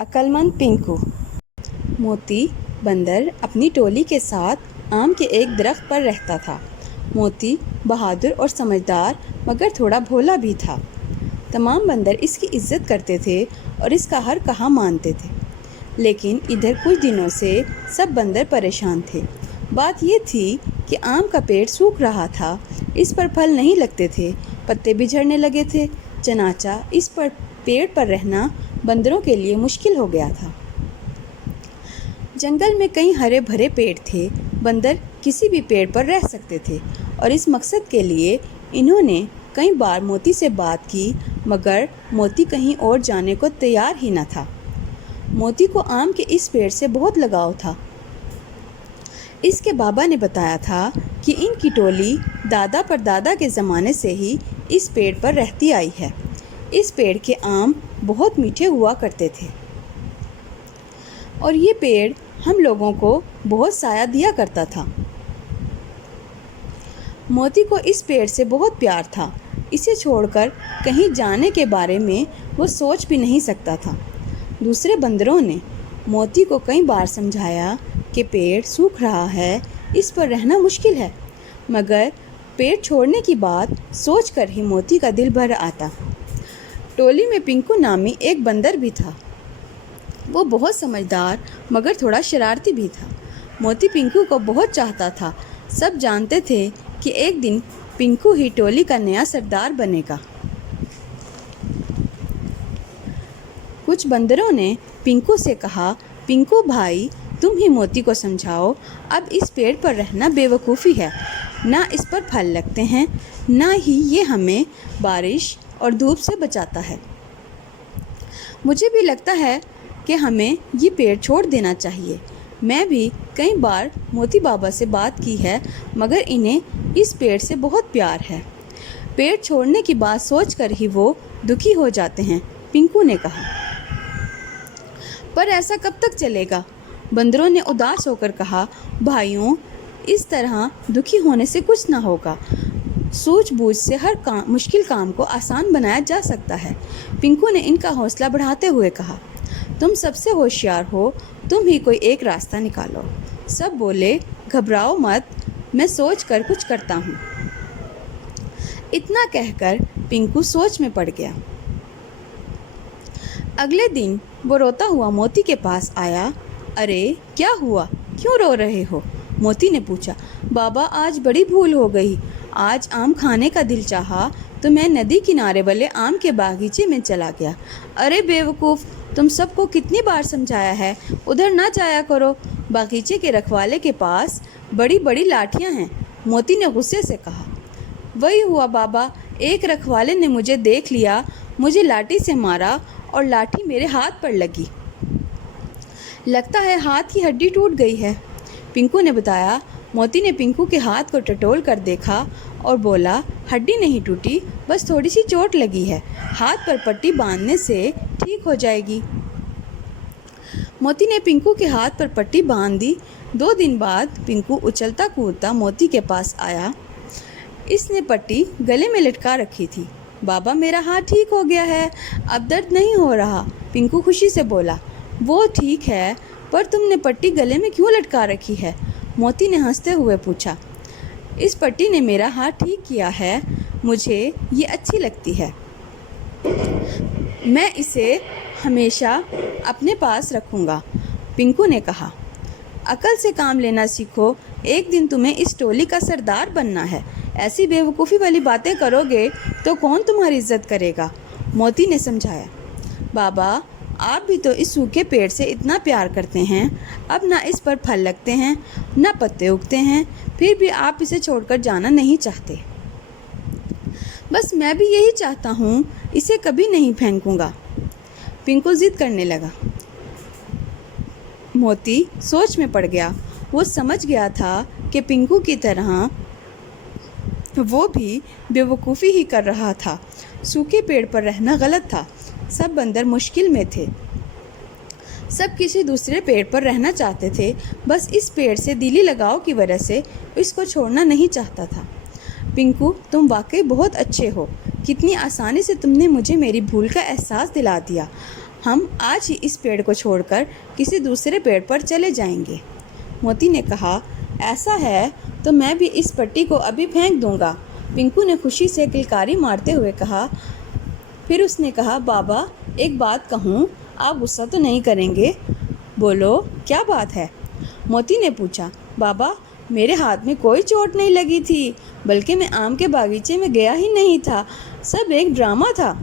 عقلمند پنکو۔ موتی بندر اپنی ٹولی کے ساتھ آم کے ایک درخت پر رہتا تھا۔ موتی بہادر اور سمجھدار مگر تھوڑا بھولا بھی تھا۔ تمام بندر اس کی عزت کرتے تھے اور اس کا ہر کہا مانتے تھے۔ لیکن ادھر کچھ دنوں سے سب بندر پریشان تھے۔ بات یہ تھی کہ آم کا پیڑ سوکھ رہا تھا، اس پر پھل نہیں لگتے تھے، پتے بھی جھڑنے لگے تھے، چنانچہ اس پر پیڑ پر رہنا بندروں کے لیے مشکل ہو گیا تھا۔ جنگل میں کئی ہرے بھرے پیڑ تھے، بندر کسی بھی پیڑ پر رہ سکتے تھے، اور اس مقصد کے لیے انہوں نے کئی بار موتی سے بات کی، مگر موتی کہیں اور جانے کو تیار ہی نہ تھا۔ موتی کو آم کے اس پیڑ سے بہت لگاؤ تھا۔ اس کے بابا نے بتایا تھا کہ ان کی ٹولی دادا پر دادا کے زمانے سے ہی اس پیڑ پر رہتی آئی ہے۔ اس پیڑ کے آم بہت میٹھے ہوا کرتے تھے اور یہ پیڑ ہم لوگوں کو بہت سایہ دیا کرتا تھا۔ موتی کو اس پیڑ سے بہت پیار تھا، اسے چھوڑ کر کہیں جانے کے بارے میں وہ سوچ بھی نہیں سکتا تھا۔ دوسرے بندروں نے موتی کو کئی بار سمجھایا کہ پیڑ سوکھ رہا ہے، اس پر رہنا مشکل ہے، مگر پیڑ چھوڑنے کی بات سوچ کر ہی موتی کا دل بھر آتا۔ ٹولی میں پنکو نامی ایک بندر بھی تھا۔ وہ بہت سمجھدار مگر تھوڑا شرارتی بھی تھا۔ موتی پنکو کو بہت چاہتا تھا۔ سب جانتے تھے کہ ایک دن پنکو ہی ٹولی کا نیا سردار بنے گا۔ کچھ بندروں نے پنکو سے کہا، پنکو بھائی، تم ہی موتی کو سمجھاؤ، اب اس پیڑ پر رہنا بے وقوفی ہے، نہ اس پر پھل لگتے ہیں، نہ ہی یہ ہمیں بارش اور دھوپ سے بچاتا ہے۔ مجھے بھی لگتا ہے کہ ہمیں یہ پیڑ چھوڑ دینا چاہیے۔ میں بھی کئی بار موتی بابا سے بات کی ہے، مگر انہیں اس پیڑ سے بہت پیار ہے۔ پیڑ چھوڑنے کی بات سوچ کر ہی وہ دکھی ہو جاتے ہیں، پنکو نے کہا۔ پر ایسا کب تک چلے گا؟ بندروں نے اداس ہو کر کہا، بھائیوں، اس طرح دکھی ہونے سے کچھ نہ ہوگا۔ سوجھ بوجھ سے ہر مشکل کام کو آسان بنایا جا سکتا ہے۔ پنکو نے ان کا حوصلہ بڑھاتے ہوئے کہا، تم سب سے ہوشیار ہو، تم ہی کوئی ایک راستہ نکالو۔ سب بولے، گھبراؤ مت، میں سوچ کر کچھ کرتا ہوں۔ اتنا کہہ کر پنکو سوچ میں پڑ گیا۔ اگلے دن وہ روتا ہوا موتی کے پاس آیا۔ ارے کیا ہوا، کیوں رو رہے ہو؟ موتی نے پوچھا۔ بابا، آج بڑی بھول ہو گئی۔ آج آم کھانے کا دل چاہا تو میں ندی کنارے والے آم کے باغیچے میں چلا گیا۔ ارے بے وقوف، تم سب کو کتنی بار سمجھایا ہے، ادھر نہ جایا کرو، باغیچے کے رکھوالے کے پاس بڑی بڑی لاٹھیاں ہیں، موتی نے غصے سے کہا۔ وہی ہوا بابا، ایک رکھوالے نے مجھے دیکھ لیا، مجھے لاٹھی سے مارا اور لاٹھی میرے ہاتھ پر لگی۔ لگتا ہے ہاتھ کی ہڈی ٹوٹ گئی ہے، پنکو نے بتایا۔ موتی نے پنکو کے ہاتھ کو ٹٹول کر دیکھا اور بولا، ہڈی نہیں ٹوٹی، بس تھوڑی سی چوٹ لگی ہے، ہاتھ پر پٹی باندھنے سے ٹھیک ہو جائے گی۔ موتی نے پنکو کے ہاتھ پر پٹی باندھ دی۔ 2 دن بعد پنکو اچھلتا کودتا موتی کے پاس آیا۔ اس نے پٹی گلے میں لٹکا رکھی تھی۔ بابا، میرا ہاتھ ٹھیک ہو گیا ہے، اب درد نہیں ہو رہا، پنکو خوشی سے بولا۔ وہ ٹھیک ہے، پر تم نے پٹی گلے میں کیوں لٹکا رکھی ہے؟ موتی نے ہنستے ہوئے پوچھا۔ اس پٹی نے میرا ہاتھ ٹھیک کیا ہے، مجھے یہ اچھی لگتی ہے، میں اسے ہمیشہ اپنے پاس رکھوں گا، پنکو نے کہا۔ عقل سے کام لینا سیکھو، ایک دن تمہیں اس ٹولی کا سردار بننا ہے، ایسی بے وقوفی والی باتیں کرو گے تو کون تمہاری عزت کرے گا، موتی نے سمجھایا۔ بابا، آپ بھی تو اس سوکھے پیڑ سے اتنا پیار کرتے ہیں، اب نہ اس پر پھل لگتے ہیں، نہ پتے اگتے ہیں، پھر بھی آپ اسے چھوڑ کر جانا نہیں چاہتے۔ بس میں بھی یہی چاہتا ہوں، اسے کبھی نہیں پھینکوں گا، پنکو ضد کرنے لگا۔ موتی سوچ میں پڑ گیا۔ وہ سمجھ گیا تھا کہ پنکو کی طرح وہ بھی بے وقوفی ہی کر رہا تھا۔ سوکھے پیڑ پر رہنا غلط تھا۔ سب بندر مشکل میں تھے، سب کسی دوسرے پیڑ پر رہنا چاہتے تھے، بس اس پیڑ سے دلی لگاؤ کی وجہ سے اس کو چھوڑنا نہیں چاہتا تھا۔ پنکو، تم واقعی بہت اچھے ہو، کتنی آسانی سے تم نے مجھے میری بھول کا احساس دلا دیا۔ ہم آج ہی اس پیڑ کو چھوڑ کر کسی دوسرے پیڑ پر چلے جائیں گے۔ موتی نے کہا، ایسا ہے تو میں بھی اس پٹی کو ابھی پھینک دوں گا۔ پنکو نے خوشی سے کلکاری مارتے ہوئے کہا۔ پھر اس نے کہا، بابا ایک بات کہوں، آپ غصہ تو نہیں کریں گے؟ بولو، کیا بات ہے؟ موتی نے پوچھا۔ بابا میرے ہاتھ میں کوئی چوٹ نہیں لگی تھی، بلکہ میں آم کے باغیچے میں گیا ہی نہیں تھا، سب ایک ڈرامہ تھا۔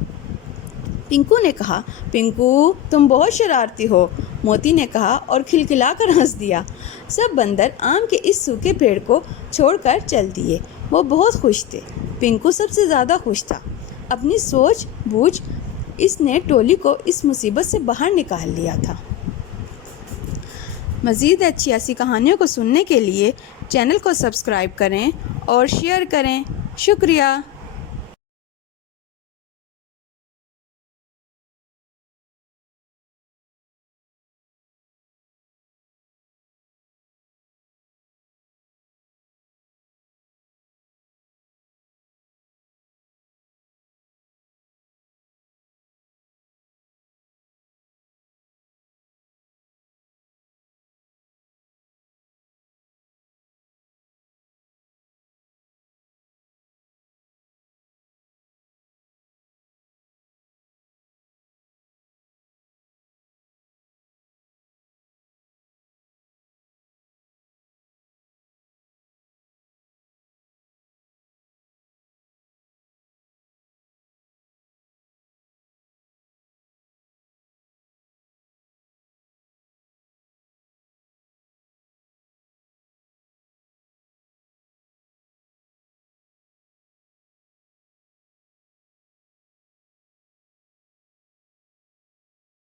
پنکو نے کہا، پنکو تم بہت شرارتی ہو، موتی نے کہا اور کھلکھلا کر ہنس دیا۔ سب بندر آم کے اس سوکھے پیڑ کو چھوڑ کر چل دیے۔ وہ بہت خوش تھے۔ پنکو سب سے زیادہ خوش تھا۔ اپنی سوچ بوجھ اس نے ٹولی کو اس مصیبت سے باہر نکال لیا تھا۔ مزید اچھی ایسی کہانیوں کو سننے کے لیے چینل کو سبسکرائب کریں اور شیئر کریں۔ شکریہ۔